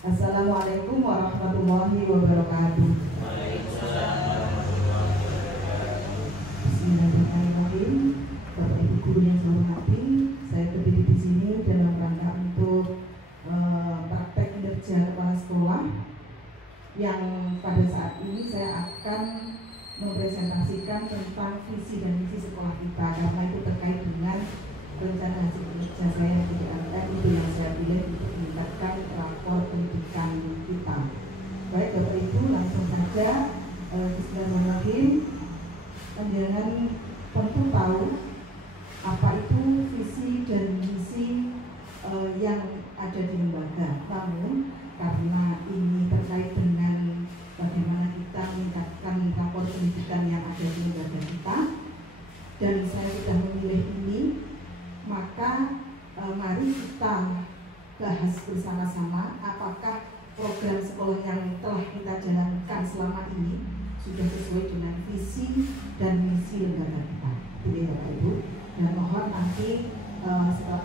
Assalamualaikum warahmatullahi wabarakatuh. Bismillahirrahmanirrahim. Bapak Ibu guru yang saya hormati, saya berdiri di sini dalam rangka untuk praktek kinerja kepala sekolah yang pada saat ini saya akan mempresentasikan tentang visi dan misi sekolah kita, karena itu terkait dengan rencana hasil kinerja saya yang tidak itu yang saya pilih untuk meningkatkan rapor pendidikan kita. Baik Bapak Ibu, langsung saja. Bismillahirrahmanirrahim. Panjenengan tentu tahu apa itu visi dan misi yang ada di lembaga. Namun karena ini terkait dengan bagaimana kita meningkatkan rapor pendidikan yang ada di lembaga kita, dan saya sudah memilih ini, maka mari kita bahas bersama-sama apakah program sekolah yang telah kita jalankan selama ini sudah sesuai dengan visi dan misi lembaga kita. Itu ya Bapak Ibu. Dan mohon nanti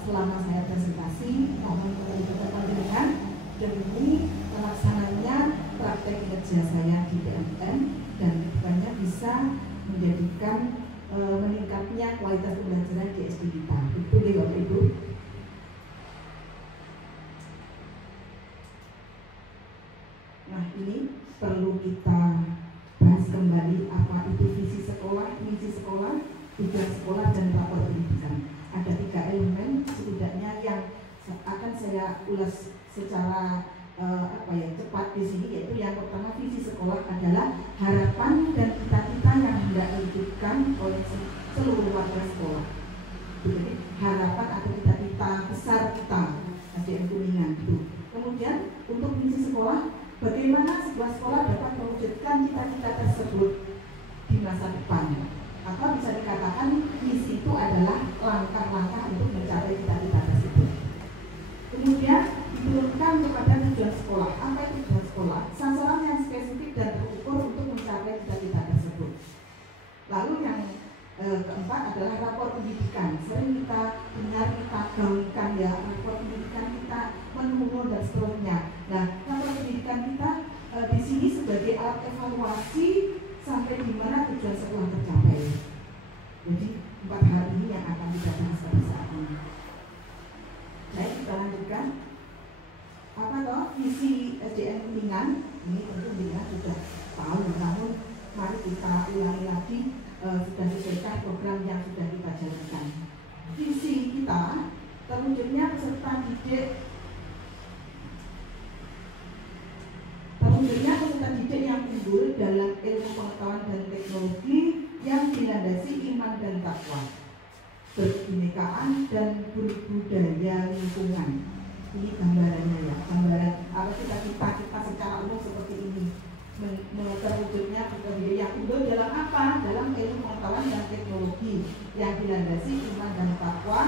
selama saya presentasi, mohon kepada panjenengan demi pelaksananya praktek kinerja saya di PMN dan kedepannya bisa menjadikan meningkatnya kualitas pembelajaran di SD kita. Itu ya Bapak Ibu. Nah, ini perlu kita bahas kembali apa itu visi sekolah, misi sekolah, tujuan sekolah, dan rapor pendidikan. Ada 3 elemen setidaknya yang akan saya ulas secara cepat di sini, yaitu yang pertama, visi sekolah adalah harapan dan cita-cita yang hendak diwujudkan oleh seluruh warga sekolah. Jadi harapan atau cita-cita besar kita adik kuningan itu. Kemudian untuk misi sekolah, bagaimana sebuah sekolah dapat mewujudkan cita-cita tersebut di masa depan. Atau bisa dikatakan misi itu adalah langkah-langkah untuk mencapai cita-cita tersebut. Kemudian diturunkan kepada tujuan sekolah. Apa itu tujuan sekolah? Sasaran yang spesifik dan terukur untuk mencapai cita-cita tersebut. Lalu yang keempat adalah rapor pendidikan. Sering kita dengar, kita gaungkan ya, rapor pendidikan kita menurun dan seterusnya. Nah, rapor pendidikan kita di sini sebagai alat evaluasi sampai di mana tujuan sekolah tercapai. Jadi 4 hal ini yang akan kita bahas pada saat ini. Baik, kita lanjutkan. Apa toh visi SDN Kuningan? Ini tentu Kuningan sudah tahu, namun mari kita ulangi lagi. Sudah sesuaikan program yang sudah kita jalankan. Visi kita terwujudnya peserta didik yang unggul dalam ilmu pengetahuan dan teknologi yang dilandasi iman dan takwa, berkebinekaan dan berbudaya lingkungan. Ini gambarannya ya, gambaran apa cita-cita kita secara umum seperti ini. Terwujudnya pekerjaan yang unggul dalam apa? Dalam ilmu pengetahuan dan teknologi yang dilandasi iman dan takwa,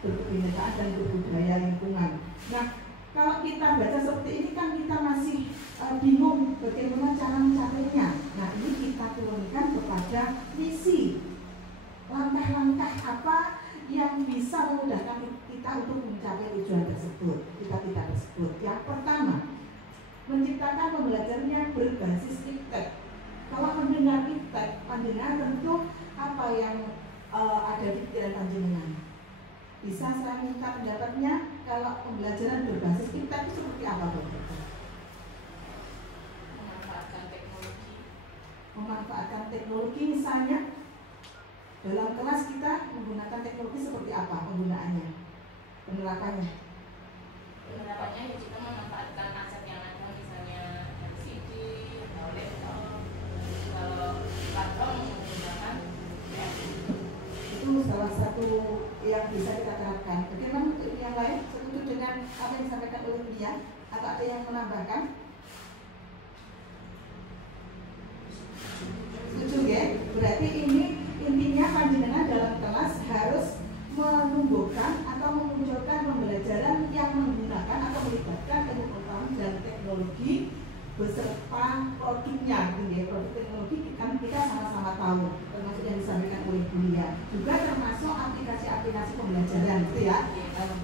berkebinekaan dan berbudaya lingkungan. Nah, kalau kita baca seperti ini kan kita masih bingung bagaimana cara mencapainya. Nah, ini kita turunkan kepada misi. Langkah-langkah apa yang bisa memudahkan kita untuk mencapai tujuan tersebut, cita-cita tersebut. Yang pertama, menciptakan pembelajaran yang berbasis iptek. Kalau mendengar iptek, panjenengan tentu apa yang ada di pikiran panjenengan? Bisa saya minta pendapatnya, kalau pembelajaran berbasis iptek itu seperti apa, Bapak? Memanfaatkan teknologi. Memanfaatkan teknologi, misalnya dalam kelas kita menggunakan teknologi seperti apa penggunaannya, penerapannya? Penerapannya ya kita memanfaatkan aset yang ada, misalnya LCD atau laptop. Kalau laptop menggunakan ya, itu salah satu yang bisa kita terapkan. Bagaimana untuk yang lain? Setuju dengan apa yang disampaikan oleh dia atau ada yang menambahkan? Setuju ya? Berarti ini intinya panjenengan dalam kelas harus menumbuhkan atau memunculkan pembelajaran yang menggunakan atau melibatkan ilmu pengetahuan dan teknologi beserta produknya, gitu ya. Produk teknologi kan kita sama-sama tahu, termasuk yang disampaikan oleh Bulia, juga termasuk aplikasi-aplikasi pembelajaran, gitu ya.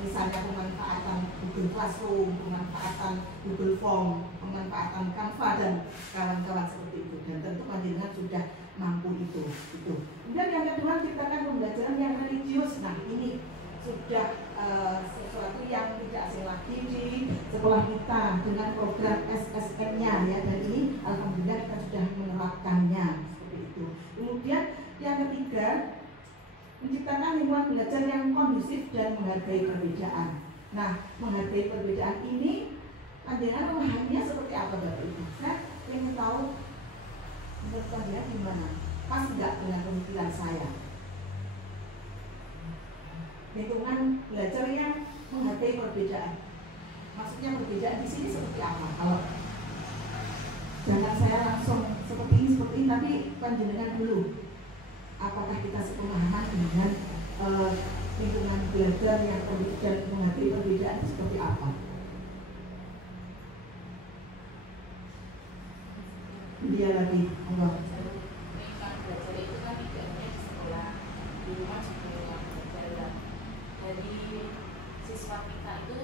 Misalnya pemanfaatan Google Google Classroom, pemanfaatan Google Form, pemanfaatan Canva dan kawan-kawan seperti itu. Dan tentu panjenengan sudah mampu itu. Kemudian yang kedua, ciptakan pembelajaran yang religius. Nah, ini sudah sesuatu yang tidak asing lagi di sekolah kita dengan program SSN-nya ya, dan ini alhamdulillah kita sudah menerapkannya seperti itu. Kemudian yang ketiga, menciptakan lingkungan belajar yang kondusif dan menghargai perbedaan. Nah, menghargai perbedaan ini panjenengan memahaminya seperti apa Bapak Ibu? Saya ingin tahu menurut kalian gimana? Pas nggak dengan pemikiran saya? Lingkungan belajarnya menghargai perbedaan. Maksudnya perbedaan di sini seperti apa? Kalau jangan saya langsung seperti ini, tapi panjenengan dulu. Apakah kita sepemahaman dengan lingkungan belajar yang kondusif dan menghargai perbedaan itu seperti apa? Dia lagi, Allah. Lingkungan belajar itu kan tidak hanya di sekolah, di rumah juga lingkungan belajar. Jadi siswa kita itu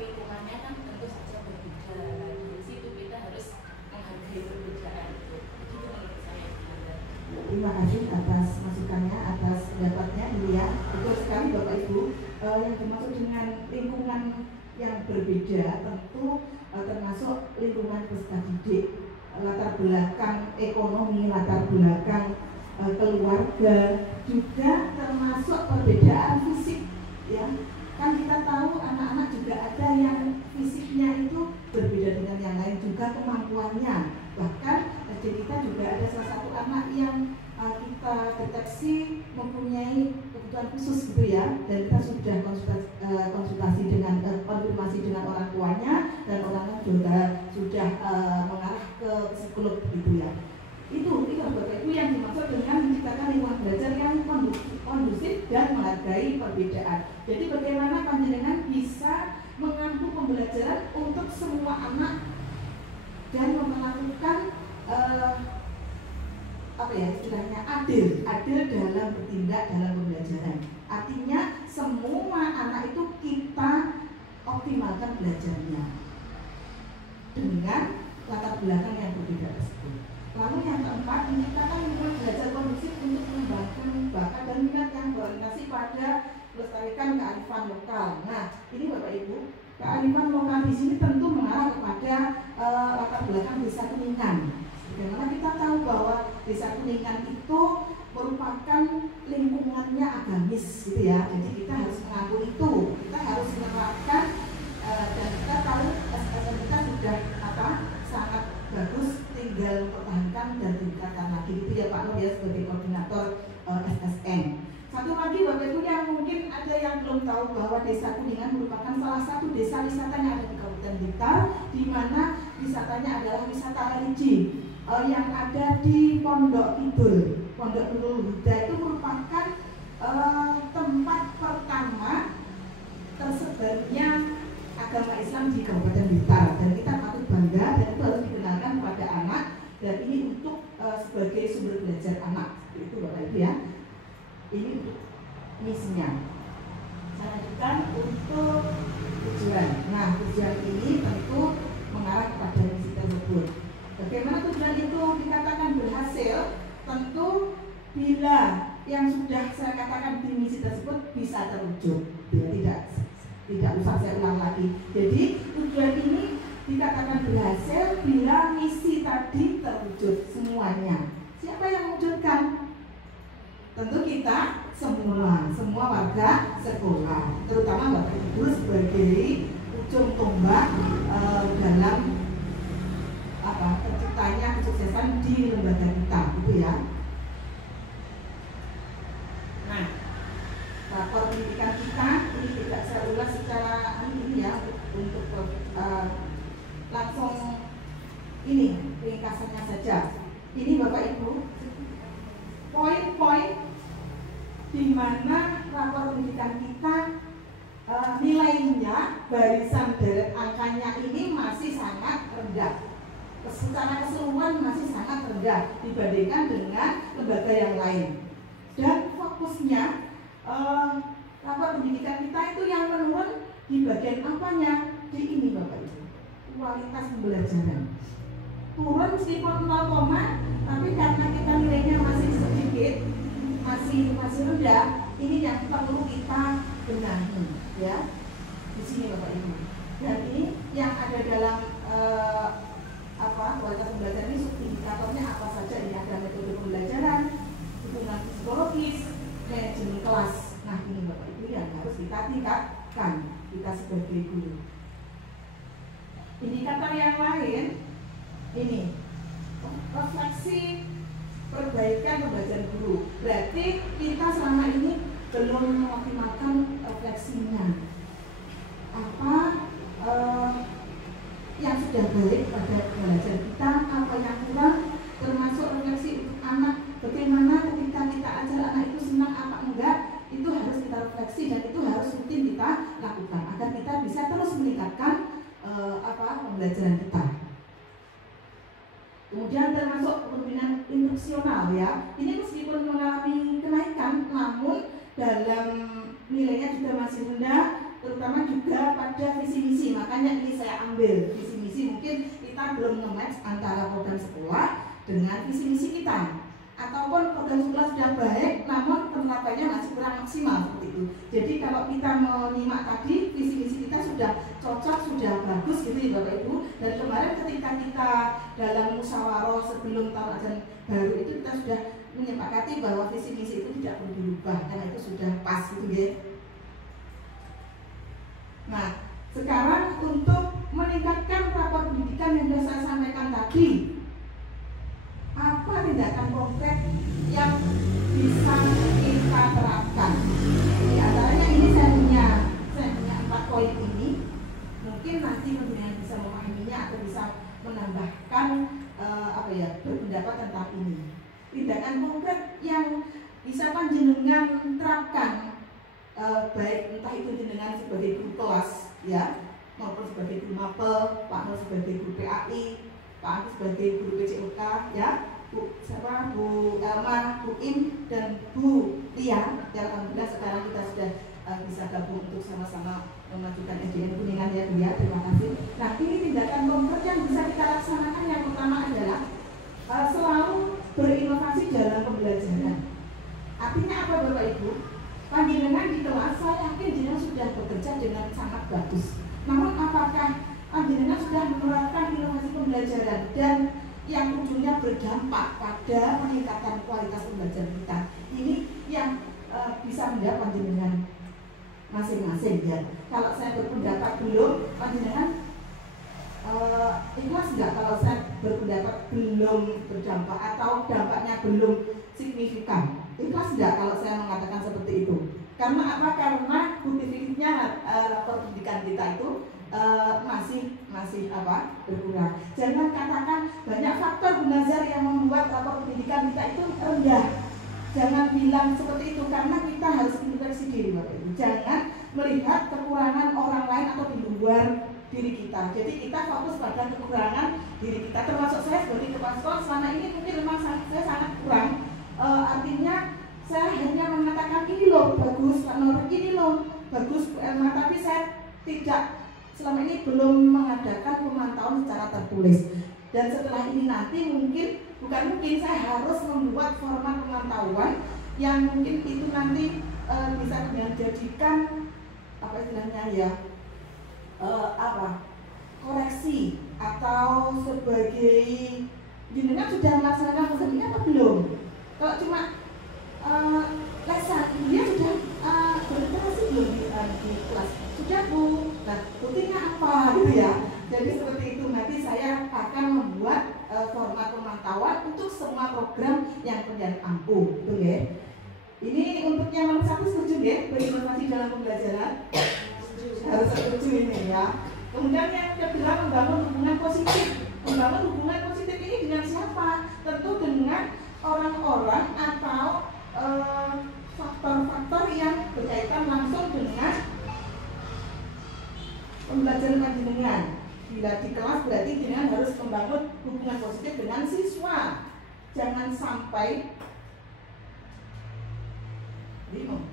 lingkungannya kan tentu saja berbeda. Di situ kita harus menghargai perbedaan itu. Itu menurut saya. Terima kasih atas masukannya, atas pendapatnya, ya. Betul sekali Bapak Ibu. Yang dimaksud dengan lingkungan yang berbeda tentu termasuk lingkungan peserta didik, latar belakang ekonomi, latar belakang keluarga, juga termasuk perbedaan fisik, ya. Kan kita tahu anak-anak juga ada yang fisiknya itu berbeda dengan yang lain, juga kemampuannya. Bahkan di kita juga ada salah satu anak yang kita deteksi mempunyai kebutuhan khusus gitu ya, dan kita sudah konsultasi dengan konfirmasi dengan orang tuanya, dan orangnya juga sudah mengarah ke psikolog gitu ya. Itu Bapak Ibu yang dimaksud dengan menciptakan lingkungan belajar yang kondusif dan menghargai perbedaan. Jadi bagaimana panjenengan bisa mengampu pembelajaran untuk semua anak dan memperlakukan istilahnya adil dalam bertindak dalam pembelajaran. Artinya semua anak itu kita optimalkan belajarnya dengan latar belakang yang berbeda tersebut. Lalu yang keempat, menciptakan lingkungan belajar kondusif untuk mengembangkan bakat dan minat yang berorientasi pada melestarikan kearifan lokal. Nah, ini Bapak Ibu, kearifan lokal di sini tentu mengarah kepada latar belakang desa Kuningan. Bagaimana kita tahu bahwa desa Kuningan itu merupakan lingkungannya agamis gitu ya. Jadi kita harus mengakui itu, kita harus menerapkan dan kita tahu SSN kita sudah sangat bagus, tinggal mempertahankan dan tingkatkan lagi itu ya Pak Nur ya, sebagai koordinator SSN. Satu lagi Bapak Ibu yang mungkin ada yang belum tahu bahwa desa Kuningan merupakan salah satu desa wisata yang ada di Kabupaten Blitar, di mana wisatanya adalah wisata religi yang ada di Pondok Kidul. Pondok Nurul Huda itu merupakan tempat pertama tersebarnya agama Islam di Kabupaten Blitar, dan kita patut bangga dan itu harus dikenalkan kepada anak, dan ini untuk sebagai sumber belajar anak. Itu Bapak Ibu ya. Ini untuk misinya. Saya lanjutkan untuk tujuan. Nah, tujuan ini tentu mengarah kepada misi tersebut. Bagaimana tujuan itu dikatakan berhasil? Tentu bila yang sudah saya katakan di misi tersebut bisa terwujud. Tidak usah saya ulang lagi. Jadi tujuan ini dikatakan berhasil bila misi tadi terwujud semuanya. Siapa yang mewujudkan? Tentu kita semua warga sekolah, terutama Bapak Ibu sebagai ujung tombak dalam terciptanya kesuksesan di lembaga kita, gitu ya. Nah, rapor pendidikan kita ini tidak saya ulas secara ini ya, untuk langsung ini ringkasannya saja. Ini Bapak Ibu poin-poin di mana rapor pendidikan kita nilainya, barisan deret angkanya ini masih sangat rendah. Secara keseluruhan masih sangat rendah dibandingkan dengan lembaga yang lain. Dan fokusnya rapor pendidikan kita itu yang menurun Di bagian apanya? Di ini Bapak Ibu, kualitas pembelajaran. Turun meskipun 0, tapi karena kita nilainya masih sedikit, masih rendah, ini yang perlu kita benahi, ya. Di sini Bapak Ibu. Dan ini yang ada dalam kualitas pembelajaran ini indikatornya apa saja? Ini ada metode pembelajaran, hubungan psikologis, manajemen kelas. Nah ini Bapak Ibu yang harus kita tingkatkan kita sebagai guru. Indikator yang lain ini refleksi perbaikan pembelajaran guru. Berarti kita selama ini belum mengoptimalkan refleksinya. Apa yang sudah baik pada belajar kita, apa yang kurang, termasuk refleksi untuk anak. Bagaimana ketika kita ajar anak itu senang apa enggak, itu harus kita refleksi dan itu harus rutin kita lakukan agar kita bisa terus meningkatkan pembelajaran kita. Kemudian termasuk kepemimpinan instruksional, ya. Ini meskipun mengalami kenaikan, namun dalam nilainya juga masih rendah, terutama juga pada visi misi. Makanya ini saya ambil visi misi, mungkin kita belum nge-match antara program sekolah dengan visi misi kita. Ataupun program sekolah sudah baik, namun penerapannya masih kurang maksimal seperti itu. Jadi kalau kita menyimak tadi, visi misi kita sudah cocok, sudah bagus gitu ya Bapak Ibu. Dan kemarin ketika kita dalam musyawarah sebelum tahun ajaran baru itu kita sudah menyepakati bahwa visi misi itu tidak perlu dirubah karena itu sudah pas gitu ya. Nah, sekarang untuk meningkatkan rapor pendidikan yang sudah saya sampaikan tadi, apa tindakan konkret yang bisa kita terapkan? Di antaranya ini saya punya 4 poin ini. Mungkin nanti teman-teman bisa memahaminya atau bisa menambahkan berpendapat tentang ini. Tindakan konkret yang bisa panjenengan terapkan, baik entah itu jenengan sebagai guru kelas, ya, maupun sebagai guru mapel, Pak Nur sebagai guru PAI, Pak Agus sebagai guru PCOK, ya, Bu Elma, Bu Im, dan Bu Lia. Yang alhamdulillah sekarang kita sudah bisa gabung untuk sama-sama memajukan SDN Kuningan, ya Bu ya. Terima kasih. Nah, ini tindakan konkret yang bisa kita laksanakan. Yang pertama adalah selalu berinovasi dalam pembelajaran. Artinya apa Bapak Ibu? Panjenengan di kelas, saya yakin jenengan sudah bekerja dengan sangat bagus. Namun apakah panjenengan sudah menerapkan inovasi pembelajaran dan yang ujungnya berdampak pada peningkatan kualitas pembelajaran kita? Ini yang bisa menjawab panjenengan masing-masing, ya. Kalau saya berpendapat belum, panjenengan ikhlas enggak kalau saya berpendapat belum berdampak atau dampaknya belum signifikan? Ikhlas enggak kalau saya mengatakan seperti itu? Karena apa? Karena bukti fisiknya rapor pendidikan kita itu masih berkurang. Jangan katakan banyak faktor Bu Nazar yang membuat rapor pendidikan kita itu rendah. Jangan bilang seperti itu, karena kita harus introspeksi diri Bapak Ibu. Jangan melihat kekurangan orang lain atau di luar diri kita. Jadi kita fokus pada kekurangan diri kita. Termasuk saya sebagai kepala sekolah selama ini mungkin memang saya sangat kurang. Artinya saya hanya mengatakan ini loh bagus, Pak Nur, ini loh bagus, tapi saya tidak selama ini belum mengadakan pemantauan secara tertulis. Dan setelah ini nanti saya harus membuat format pemantauan yang mungkin itu nanti bisa dijadikan apa istilahnya ya, koreksi atau sebagai jenengan sudah melaksanakan program ini apa belum? Kalau cuma lesan, dia sudah berinteraksi belum di kelas? Sudah Bu. Nah, buktinya apa gitu ya? Jadi seperti itu, nanti saya akan membuat format pemantauan untuk semua program yang berjalan ampuh, betul ya? Ini untuk yang nomor 1 setuju ya, berinovasi dalam pembelajaran? Harus setuju ini ya. Kemudian yang kedua, membangun hubungan positif. Membangun hubungan positif ini dengan siapa? Tentu dengan orang-orang atau faktor-faktor yang berkaitan langsung dengan pembelajaran panjenengan. Bila di kelas berarti jenengan harus membangun hubungan positif dengan siswa. Jangan sampai bingung.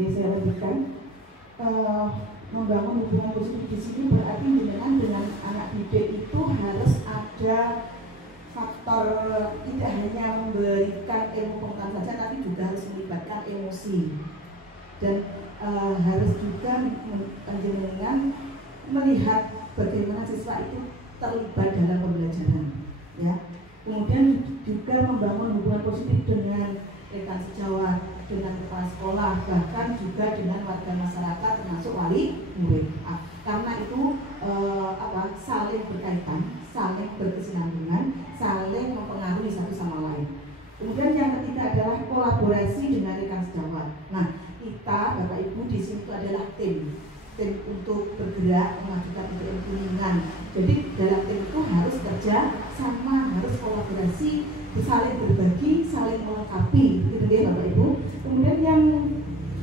Oke, saya lanjutkan. Membangun hubungan positif di sini berarti dengan anak didik itu harus ada faktor tidak hanya memberikan ilmu pengetahuan saja, tapi juga harus melibatkan emosi dan harus juga dengan melihat bagaimana siswa itu terlibat dalam pembelajaran, ya. Kemudian juga membangun hubungan positif dengan rekan sejawat, dengan kepala sekolah, bahkan juga dengan warga masyarakat termasuk wali murid. Karena itu saling berkaitan, saling berkesinambungan, saling mempengaruhi satu sama lain. Kemudian yang ketiga adalah kolaborasi dengan rekan sejawat. Nah, kita Bapak Ibu di sini itu adalah tim untuk bergerak memajukan IPM Kuningan. Jadi dalam tim itu harus kerja sama, harus kolaborasi, saling berbagi, saling melengkapi, gitu ya Bapak Ibu. Kemudian yang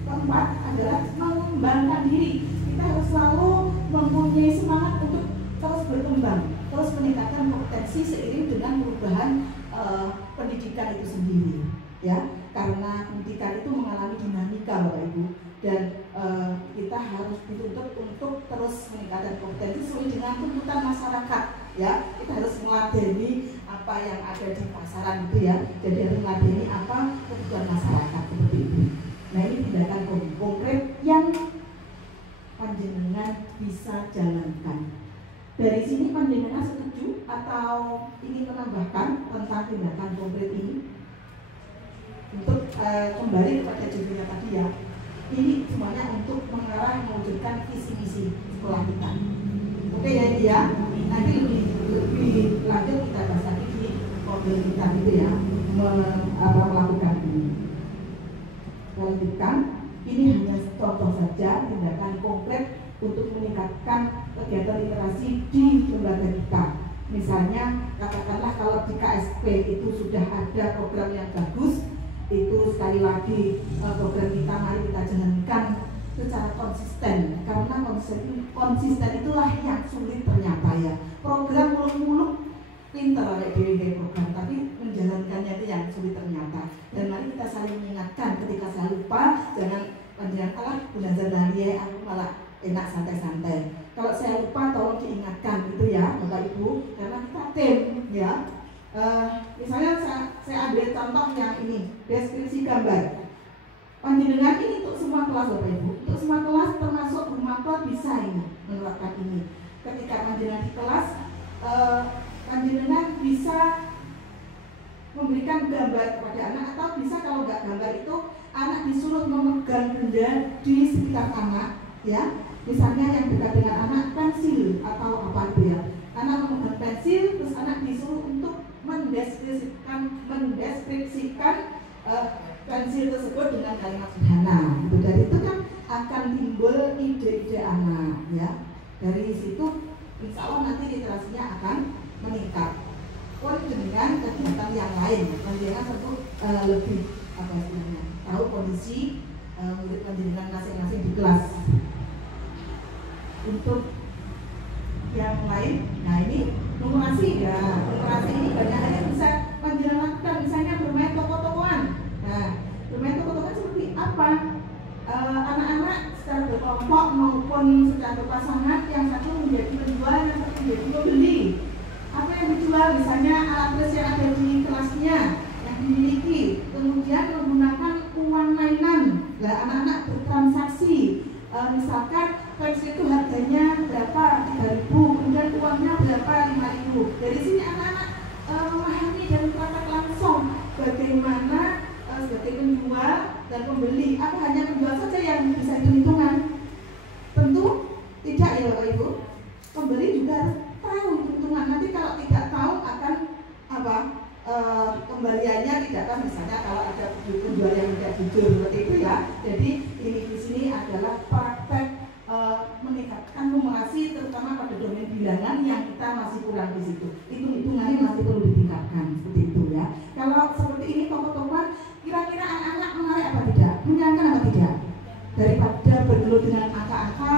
keempat adalah mengembangkan diri. Kita harus selalu mempunyai semangat untuk terus berkembang, terus meningkatkan kompetensi seiring dengan perubahan pendidikan itu sendiri, ya. Karena pendidikan itu mengalami dinamika Bapak Ibu, dan kita harus dituntut untuk terus meningkatkan kompetensi sesuai dengan tuntutan masyarakat, ya. Kita harus meladeni apa yang ada di pasaran itu, ya. Jadi harus meladeni apa kebutuhan masyarakat seperti itu. Nah, ini tindakan konkret yang panjenengan bisa jalankan. Dari sini panjenengan setuju atau ingin menambahkan tentang tindakan konkret ini? Untuk kembali kepada judulnya tadi, ya. Ini semuanya untuk mengarah mewujudkan visi misi sekolah kita. Oke ya, ya. Nanti lebih lanjut kita bahas lagi di model kita gitu, ya, melakukan ini. Lanjutkan. Ini hanya contoh saja tindakan konkret untuk meningkatkan kegiatan literasi di lembaga kita. Misalnya, katakanlah kalau di KSP itu sudah ada program yang bagus, itu sekali lagi program kita mari kita jalankan secara konsisten, karena konsisten itulah yang sulit ternyata, ya. Program muluk-muluk pinter oleh dewi program, tapi menjalankannya itu yang sulit ternyata. Dan mari kita saling mengingatkan, ketika saya lupa jangan panjangan belajar dari aku malah enak santai-santai. Kalau saya lupa tolong diingatkan gitu, ya Bapak Ibu, karena kita tim, ya. Misalnya saya ambil contoh yang ini, deskripsi gambar. Panjenengan ini untuk semua kelas Bapak Ibu, untuk semua kelas termasuk Bu Makor bisa ini menerapkan ini. Ketika panjenengan di kelas, panjenengan bisa memberikan gambar kepada anak, atau bisa kalau nggak gambar itu anak disuruh memegang benda di sekitar anak, ya. Misalnya yang dekat dengan anak pensil atau apa itu, ya. Anak memegang pensil, terus anak disuruh untuk mendeskripsikan pensil tersebut dengan kalimat sederhana. Dari itu kan akan timbul ide-ide anak, ya. Dari situ insya Allah nanti literasinya akan meningkat. Pun dengan kegiatan yang lain, panjenengan tentu lebih apa istilahnya, tahu kondisi murid panjenengan masing-masing di kelas. Untuk yang lain, nah ini numerasi, ya. Numerasi ini banyak hal yang bisa panjenengan lakukan, misalnya bermain toko-tokoan. Nah, bermain toko-tokoan seperti apa? Anak-anak secara berkelompok maupun secara berpasangan, yang satu menjadi penjual, yang satu menjadi pembeli. Apa yang dijual, misalnya alat tulis yang ada di kelasnya yang dimiliki, kemudian menggunakan uang mainan. Nah, anak-anak bertransaksi, misalkan pensil itu harganya berapa, 3.000, kemudian uangnya berapa, 5.000. Dari sini anak-anak memahami dan praktek langsung bagaimana sebagai penjual dan pembeli. Apa hanya penjual saja yang bisa hitung-hitungan? Tentu tidak, ya Bapak Ibu. Pembeli juga tahu hitung-hitungan. Nanti kalau tidak tahu akan apa, kembaliannya tidak kan, misalnya kalau ada penjual yang tidak jujur seperti itu, ya. Jadi ini di sini adalah praktek meningkatkan numerasi, terutama pada domain bilangan yang kita masih kurang di situ. Hitung-hitungannya masih perlu ditingkatkan seperti itu, ya. Kalau seperti ini toko-tokoan, kira-kira anak-anak menarik apa tidak? Menyenangkan apa tidak? Daripada bergelut dengan angka-angka,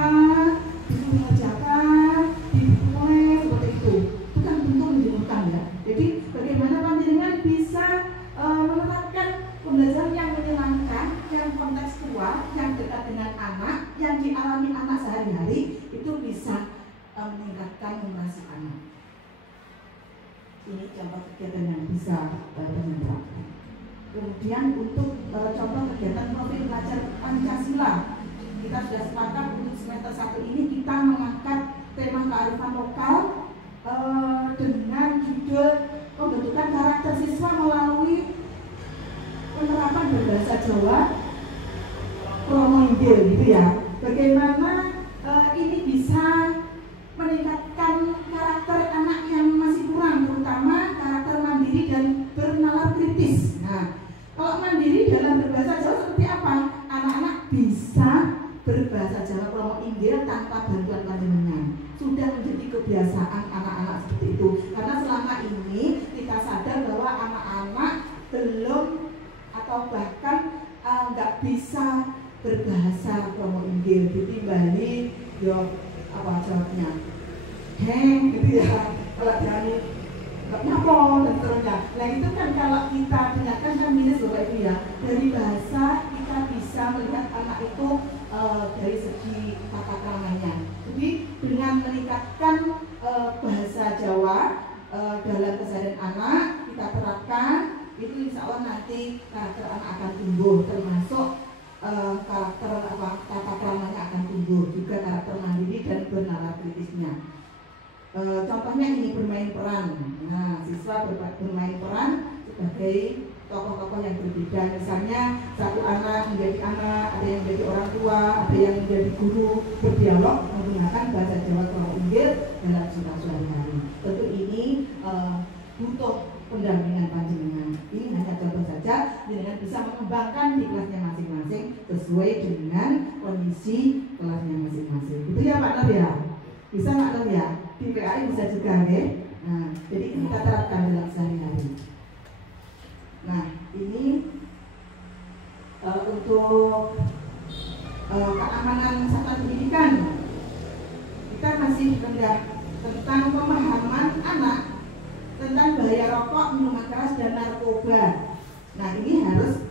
disuruh mengerjakan, dipulai seperti itu kan tentu menjemukan, ya. Jadi bagaimana panjenengan bisa menerapkan pembelajaran yang menyenangkan, yang kontekstual, yang dekat alami anak sehari-hari itu bisa meningkatkan numerasi anak. Ini contoh kegiatan yang bisa terapkan. Kemudian untuk contoh kegiatan profil belajar Pancasila, kita sudah sepakat untuk semester 1 ini kita mengangkat tema kearifan lokal dengan judul pembentukan karakter siswa melalui penerapan berbahasa Jawa Kromo Inggil gitu ya. Bagaimana ini bisa meningkatkan karakter anak yang masih kurang, terutama karakter mandiri dan bernalar kritis. Nah, kalau mandiri dalam berbahasa Jawa seperti apa? Anak-anak bisa berbahasa Jawa Kromo Inggil tanpa bantuan panjenengan. Sudah menjadi kebiasaan anak-anak seperti itu. Karena selama ini kita sadar bahwa anak-anak belum atau bahkan nggak bisa berbahasa Kromo Inggil, ditimbali yo apa jawabnya heng gitu ya, kalau berani nyapa dan seterusnya. Nah itu kan kalau kita dengarkan kan minus Bapak Ibu ya, dari bahasa kita bisa melihat anak itu dari segi tata keramanya. Jadi dengan meningkatkan bahasa Jawa dalam keseharian anak kita terapkan, itu insya Allah nanti karakter anak akan tumbuh, termasuk karakter tata keramanya akan tumbuh, juga karakter mandiri dan bernalar kritisnya. Contohnya ini bermain peran. Nah, siswa bermain peran sebagai tokoh-tokoh yang berbeda. Misalnya satu anak menjadi anak, ada yang menjadi orang tua, ada yang menjadi guru, berdialog menggunakan bahasa Jawa Kromo Inggil dalam cerita sehari-hari. Tentu ini butuh pendampingan panjenengan. Ini hanya contoh saja, panjenengan bisa mengembangkan di kelasnya masing-masing sesuai dengan kondisi kelasnya masing-masing. Itu ya Pak Nur ya? Bisa Pak Nur ya? Di PAI bisa juga ya. Nah, jadi kita terapkan dalam sehari-hari. Nah, ini untuk keamanan satuan pendidikan, kita masih rendah tentang pemahaman anak tentang bahaya rokok, minuman keras dan narkoba. Nah, ini harus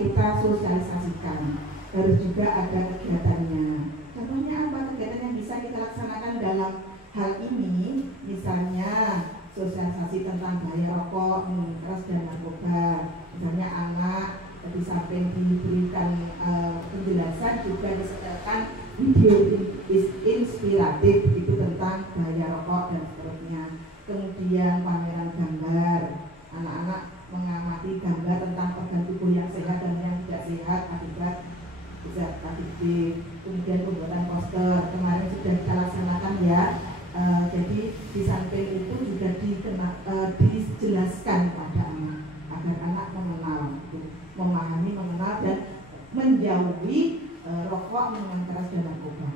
kita sosialisasikan. Harus juga ada kegiatannya. Contohnya apa kegiatan yang bisa kita laksanakan dalam hal ini? Misalnya sosialisasi tentang bahaya rokok, minuman keras dan narkoba. Misalnya anak di samping diberikan penjelasan juga disediakan video inspiratif itu tentang bahaya rokok dan seterusnya. Kemudian pameran gambar, anak-anak mengamati gambar tentang organ tubuh yang sehat dan yang tidak sehat akibat zat adiktif. Kemudian pembuatan poster kemarin sudah kita laksanakan ya. Jadi di samping itu juga dijelaskan pada anak agar anak mengenal, memahami, mengenal dan menjauhi rokok, minuman keras dan narkoba.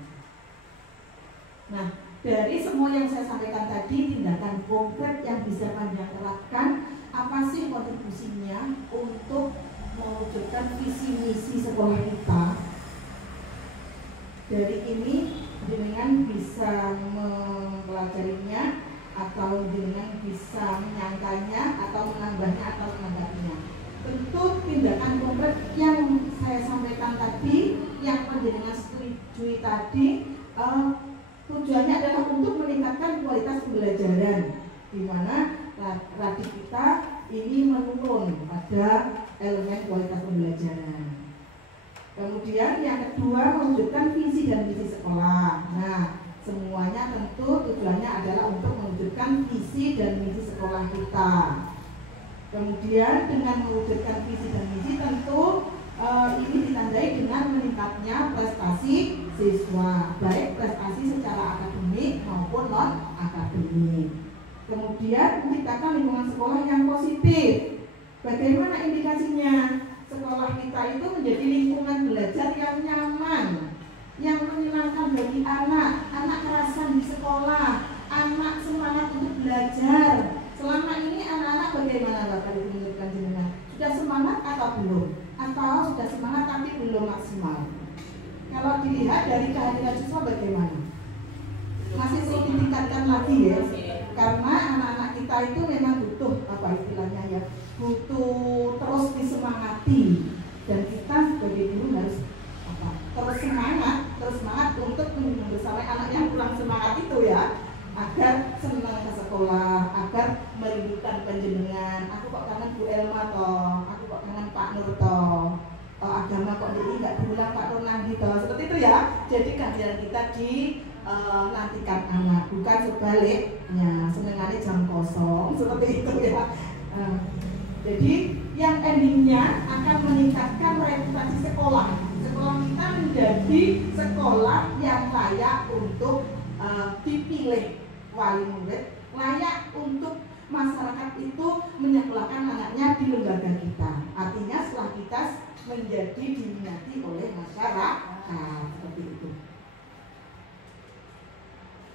Nah, dari semua yang saya sampaikan tadi, tindakan konkret yang bisa panjang terapkan, apa sih kontribusinya untuk mewujudkan visi misi sekolah kita? Dari ini jenengan bisa mempelajarinya atau jenengan bisa menyangkanya atau menambahnya atau menambahnya. Tentu tindakan konkret yang saya sampaikan tadi, yang panjenengan setujui tadi, tujuannya adalah untuk meningkatkan kualitas pembelajaran, di mana radik kita ini menurun pada elemen kualitas pembelajaran. Kemudian yang kedua, mewujudkan visi dan misi sekolah. Nah, semuanya tentu tujuannya adalah untuk mewujudkan visi dan misi sekolah kita. Kemudian dengan mewujudkan visi dan misi tentu ini ditandai dengan meningkatnya prestasi siswa, baik prestasi secara akademik maupun non akademik. Kemudian menciptakan lingkungan sekolah yang positif. Bagaimana indikasinya? Sekolah kita itu menjadi lingkungan belajar yang nyaman, yang menyenangkan bagi anak. Anak kerasan di sekolah, anak semangat untuk belajar. Selama ini anak-anak bagaimana Bapak Ibu menurutkan jenengan? Sudah semangat atau belum? Atau sudah semangat tapi belum maksimal? Kalau dilihat dari kehadiran siswa bagaimana? Masih perlu ditingkatkan lagi ya, karena anak-anak kita itu memang butuh apa istilahnya ya, butuh terus disemangati, dan kita sebagai guru harus terus semangat untuk jadi kehadiran kita di nantikan anak, bukan sebaliknya senengannya jam kosong seperti itu ya. Jadi yang endingnya akan meningkatkan reputasi sekolah. Sekolah kita menjadi sekolah yang layak untuk dipilih wali murid, layak untuk masyarakat itu menyekolahkan anaknya di lembaga kita. Artinya setelah kita menjadi diminati oleh masyarakat seperti itu.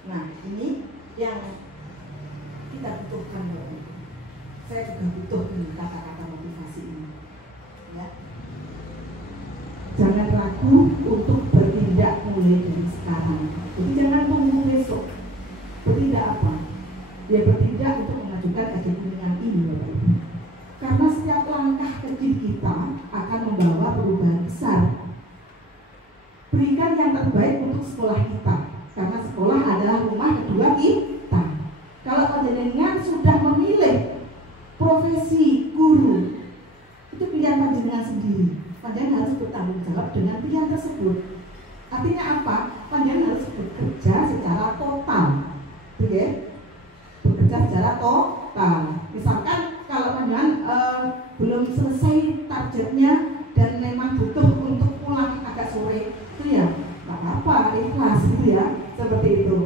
Nah, ini yang kita butuhkan. Saya juga butuh kata-kata motivasi ini. Ya. Jangan ragu untuk bertindak mulai dari sekarang. Jadi jangan tunggu besok. Bertindak apa? Ya bertindak untuk mengajukan kajian kuningan ini, Bapak Ibu. Karena setiap langkah kecil kita akan membawa perubahan besar. Berikan yang terbaik untuk sekolah kita, karena sekolah adalah rumah kedua kita. Kalau panjenengan sudah memilih profesi guru, itu pilihan panjenengan sendiri. Panjenengan harus bertanggung jawab dengan pilihan tersebut. Artinya apa? Panjenengan harus bekerja secara total, oke? Bekerja secara total. Misalkan kalau panjenengan belum selesai targetnya dan memang butuh untuk pulang agak sore, itu ya nggak apa-apa, ikhlas gitu ya, seperti itu.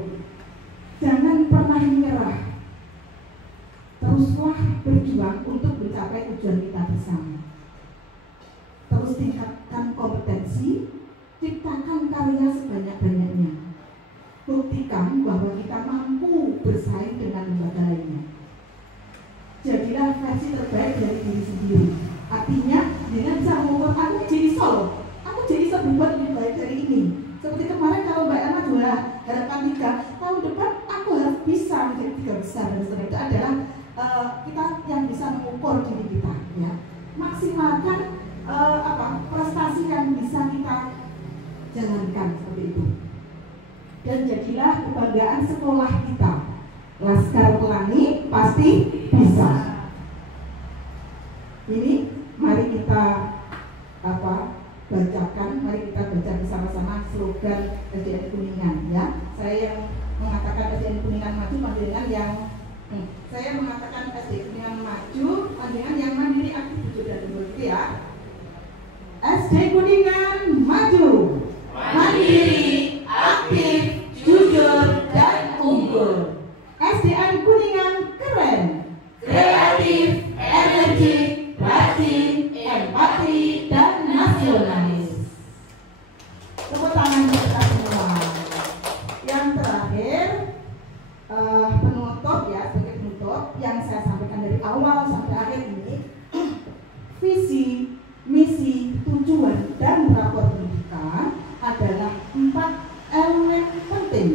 Jangan pernah menyerah. Teruslah berjuang untuk mencapai tujuan kita bersama. Terus tingkatkan kompetensi, ciptakan karya sebanyak-banyaknya. Buktikan bahwa kita mampu bersaing dengan lembaga lainnya. Jadilah versi terbaik dari diri sendiri. Artinya, dengan bisa mengukur aku jadi solo, aku jadi bisa berbuat lebih baik dari ini. Seperti kemarin kalau Mbak Emma juara harapan 3, tahun depan aku harus bisa menjadi 3 besar, dan setelah itu adalah kita yang bisa mengukur diri kita, ya. Maksimalkan prestasi yang bisa kita jalankan seperti itu. Dan jadilah kebanggaan sekolah kita. Laskar Pelangi pasti bisa. Ini mari kita bacakan, mari kita baca bersama-sama slogan SDN Kuningan, ya. Saya yang mengatakan SDN Kuningan maju, panjenengan yang saya mengatakan SDN Kuningan maju, panjenengan yang mandiri, aktif, jujur dan unggul, ya. SD Kuningan maju, mandiri, aktif, jujur dan unggul. SDN Kuningan keren, kreatif, energik, rajin, empati, dan nasionalis. Tepuk tangan kita semua. Yang terakhir, penutup ya, sebagai penutup yang saya sampaikan dari awal sampai akhir ini, visi, misi, tujuan, dan rapor pendidikan adalah 4 elemen penting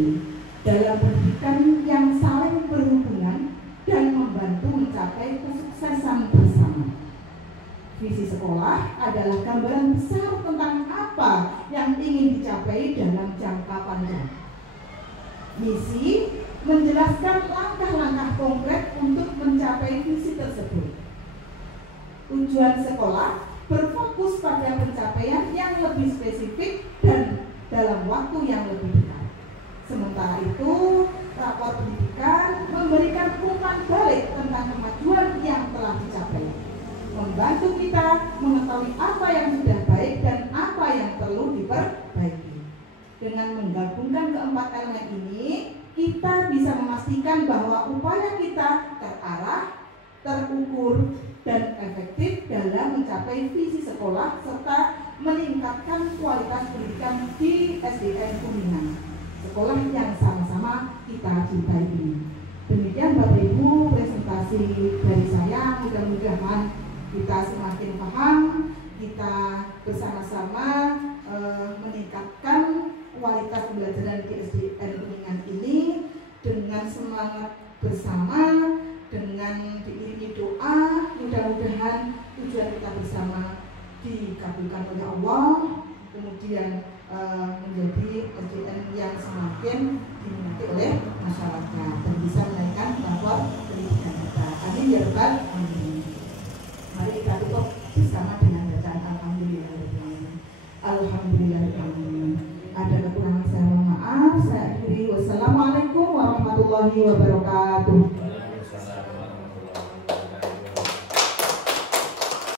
dalam pendidikan yang saling berhubungan dan membantu mencapai kesuksesan bersama. Visi sekolah adalah gambaran besar tentang apa yang ingin dicapai dalam jangka panjang. Misi menjelaskan langkah-langkah konkret untuk mencapai visi tersebut. Tujuan sekolah berfokus pada pencapaian yang lebih spesifik dan dalam waktu yang lebih dekat. Sementara itu, rapor pendidikan memberikan umpan balik tentang kemajuan yang telah dicapai, membantu kita mengetahui apa yang sudah baik dan apa yang perlu diperbaiki. Dengan menggabungkan keempat elemen ini, kita bisa memastikan bahwa upaya kita terarah, terukur, dan efektif dalam mencapai visi sekolah serta meningkatkan kualitas pendidikan di SDN Kuningan, sekolah yang sama-sama kita cintai ini. Demikian Bapak Ibu presentasi dari saya, mudah-mudahan kita semakin paham, kita bersama-sama meningkatkan kualitas pembelajaran di SDN Kuningan ini dengan semangat bersama, dengan diiringi doa, mudah-mudahan tujuan kita bersama dikabulkan oleh Allah, kemudian menjadi SDN yang semakin diminati oleh masyarakat dan bisa menaikkan rapor pendidikan kita. Amin ya rabbal alamin. Mari kita tutup bersama dengan bacaan alhamdulillah. Alhamdulillah. Ada kekurangan Wassalamualaikum warahmatullahi wabarakatuh.